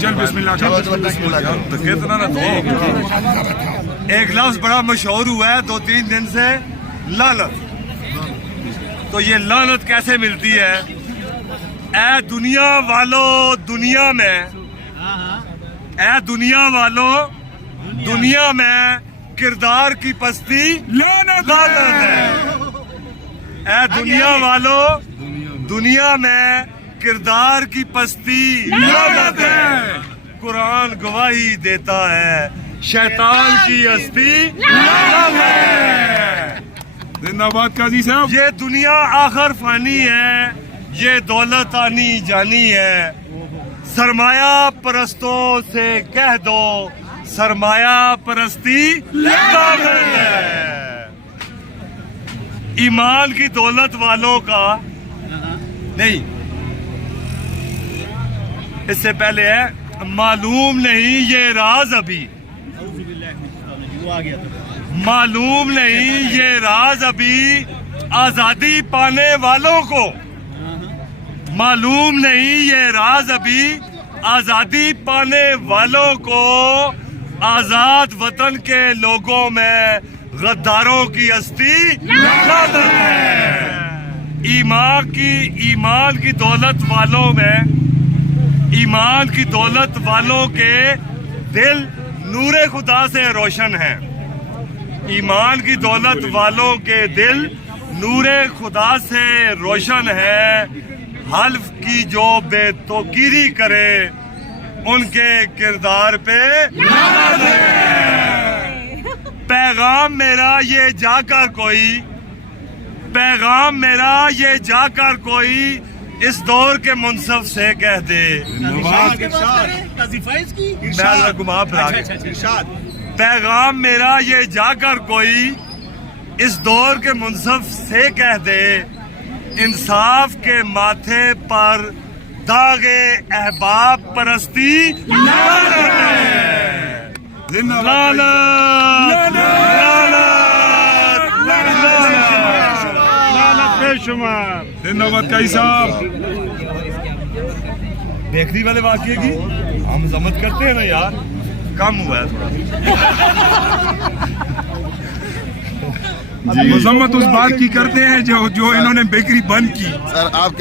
چل بسم اللہ کتنا نہ دو. ایک لفظ بڑا مشہور ہوا ہے 2-3 دن سے، لعنت. تو یہ لعنت کیسے ملتی ہے؟ اے دنیا والو دنیا میں، اے دنیا والو دنیا میں کردار کی پستی لعنت ہے. اے دنیا والو دنیا میں کردار کی پستی لعنت ہے. قرآن گواہی دیتا ہے شیطان کی ہستی لعنت ہے. زندہ باد قاضی صاحب. یہ دنیا آخر فانی ہے، یہ دولت آنی جانی ہے. سرمایہ پرستوں سے کہہ دو سرمایہ پرستی لعنت ہے. ایمان کی دولت والوں کا نہیں، اس سے پہلے ہے معلوم نہیں یہ راز ابھی، معلوم نہیں یہ راز ابھی آزادی پانے والوں کو، معلوم نہیں یہ راز ابھی آزادی پانے والوں کو. آزاد وطن کے لوگوں میں غداروں کی ہستی لعنت ہے. ایمان کی دولت والوں میں، ایمان کی دولت والوں کے دل نور خدا سے روشن ہیں. ایمان کی دولت والوں کے دل نور خدا سے روشن ہے. حلف کی جو بے توقیری کرے ان کے کردار پہ لعنت ہے. پیغام میرا یہ جا کر کوئی، پیغام میرا یہ جا کر کوئی اس دور کے منصف سے کہہ دے. پیغام میرا یہ جا کر کوئی اس دور کے منصف سے کہہ دے. انصاف کے ماتھے پر داغ احباب پرستی لعنت ہے. لعنت بے شمار. زندہ باد قاضی صاحب. بیکری والے واقعے کی ہم ضمت کرتے ہیں نا یار، کم ہوا ہے تھوڑا. مذمت اس بات کی کرتے ہیں جو انہوں نے بیکری بند کی. سر آپ